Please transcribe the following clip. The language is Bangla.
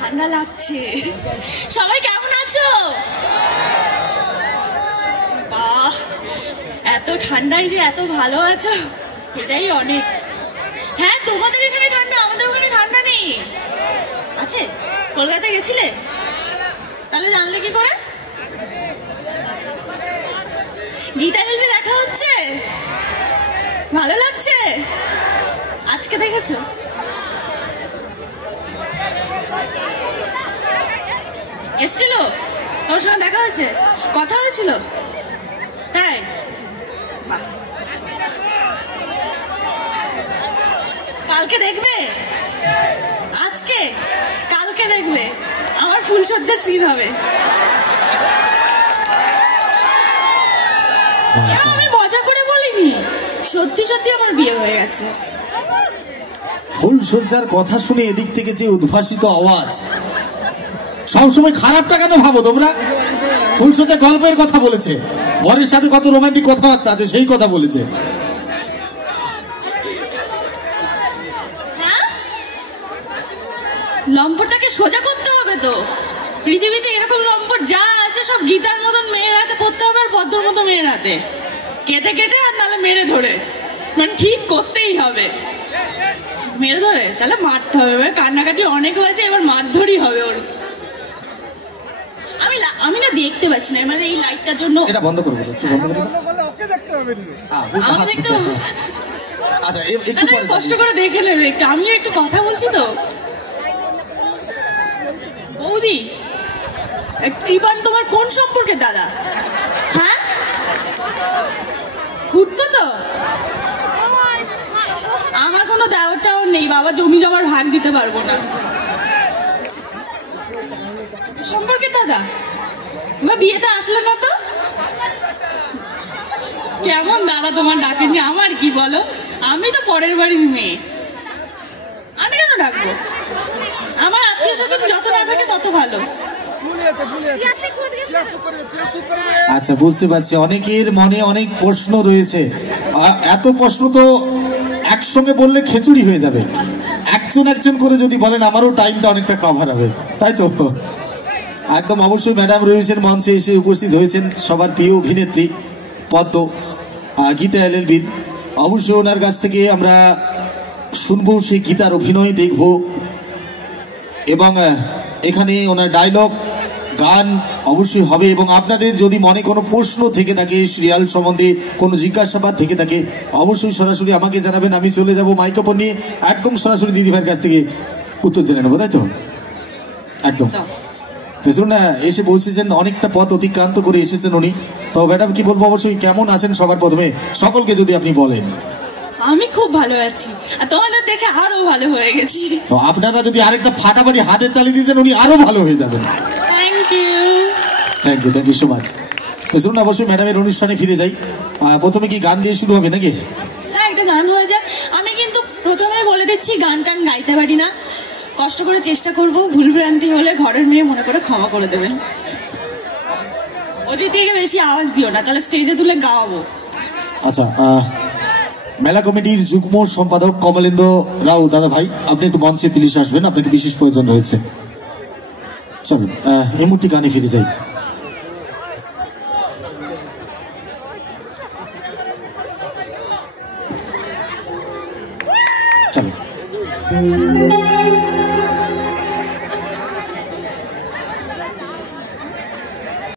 ঠান্ডা লাগছে। সবাই কেমন আছো? বাহ, এত ঠান্ডায় যে এত ভালো আছো এটাই অনেক। হ্যাঁ, তোমাদের এখানে ঠান্ডা, আমাদের ওখানে ঠান্ডা নেই। আছে? কলকাতায় গেছিলে? তাহলে জানলে কি করে? গীতা এলবি দেখা হচ্ছে? ভালো লাগছে? আজকে দেখেছো? এসছিল? তোমার সঙ্গে দেখা হয়েছে? কথা হয়েছিল? তাই? বাহ। কালকে দেখবে? আজকে? কালকে দেখবে আমার ফুলসজ্জার সিন হবে। আমি মজা করে বলিনি, সত্যি সত্যি আমার বিয়ে হয়ে গেছে। ফুলসজ্জার কথা শুনে এদিক থেকে যে উদ্ভাসিত আওয়াজ, সবসময় খারাপটা কেন ভাবো তোমরা? ফুলসজ্জা গল্পের কথা বলেছে, বরের সাথে কত রোমান্টিক কথাবার্তা আছে সেই কথা বলেছে। হ্যাঁ, লম্পটটাকে সোজা করতে হবে তো। পৃথিবীতে এরকম লম্পট যা আছে সব গীতার মতন মেয়ের হাতে পড়তে হবে, আর ভদ্র মতো মেয়ের হাতে কেটে কেটে, আর নাহলে মেরে ধরে, মানে ঠিক করতেই হবে। মেরে ধরে তাহলে মারতে হবে। এবার কান্নাকাটি অনেক হয়েছে, এবার মারধরই হবে ওর। আমি না দেখতে পাচ্ছি না, মানে এই লাইটটার জন্য। এটা বন্ধ করবো, আচ্ছা একটু পরে কষ্ট করে দেখে নেবে একটু। আমিও একটু কথা বলছি তো। বৌদি, কৃপান তোমার কোন সম্পর্কে দাদা? হ্যাঁ, ঘুরতো তো। আমার কোনো দেওয়ারটাও নেই বাবা, জমি জমার ভাগ দিতে পারবো না। সম্পর্কে দাদা বা বিয়েতে আসলে না তো? কেমন দাদা তোমার ডাকেনি? আমার কি বলো, আমি তো পরের বাড়ির মেয়ে, আমি কেন ডাকবো? আমার আত্মীয় স্বজন যত না থাকে তত ভালো। আচ্ছা, বুঝতে পারছি অনেকের মনে অনেক প্রশ্ন রয়েছে। এত প্রশ্ন তো একসঙ্গে বললে খিচুড়ি হয়ে যাবে। একজন একজন করে যদি বলেন আমারও টাইমটা অনেকটা কভার হবে, তাই তো? একদম অবশ্যই ম্যাডাম রয়েছেন মঞ্চে এসে উপস্থিত হয়েছেন সবার প্রিয় অভিনেত্রী পদ্ম, গীতা এলএলবির। অবশ্যই ওনার কাছ থেকে আমরা শুনবো সেই গীতার অভিনয় দেখব, এবং এখানে ওনার ডায়লগ গান অবশ্যই হবে। এবং আপনাদের যদি মনে কোনো প্রশ্ন থেকে থাকে, সিরিয়াল সম্বন্ধে কোনো জিজ্ঞাসাবাদ থেকে থাকে, অবশ্যই সরাসরি আমাকে জানাবেন। আমি চলে যাব মাইক্রোফোন নিয়ে, একদম সরাসরি দিদিভাইয়ের কাছ থেকে উত্তর জেনে নেবো, তাই তো? একদম। তো শুনুন, এসে বলছেন অনেকটা পথ অতিক্রান্ত করে এসেছেন উনি। তো ম্যাডাম কি বলবো, অবশ্যই কেমন আছেন সবার প্রথমে সকলকে যদি আপনি বলেন। আমি খুব ভালো আছি, আর তোমাদের দেখে আরো ভালো হয়ে গেছি। তো আপনারা যদি আরেকটা ফাটাফাটি হাতের তালি দিতেন উনি আরো ভালো হয়ে যাবেন। Thank you, thank you, thank you so much. তো শুনুন, অবশ্যই ম্যাডামের অনুষ্ঠানে ফিরে যাই। প্রথমে কি গান দিয়ে শুরু হবে নাকি? হ্যাঁ, একটা গান হয়ে যাক। আমি কিন্তু প্রথমে বলে দিচ্ছি, গান টান গাইতে পারি না, কষ্ট করে চেষ্টা করব। ভুলভ্রান্তি হলে ঘরের মেয়ে মনে করে ক্ষমা করে দেবেন। ওদিক থেকে বেশি আওয়াজ দিও না, তাহলে স্টেজে তুলে গাওয়াবো। আচ্ছা, মেলা কমিটির যুগ্ম সম্পাদক কমলেন্দ্র রাও দাদা ভাই, আপনি একটু মঞ্চে প্লিজ আসবেন, আপনাকে বিশেষ প্রয়োজন রয়েছে। চলুন এই মুহূর্তে গানে ফিরে যাই। চলো।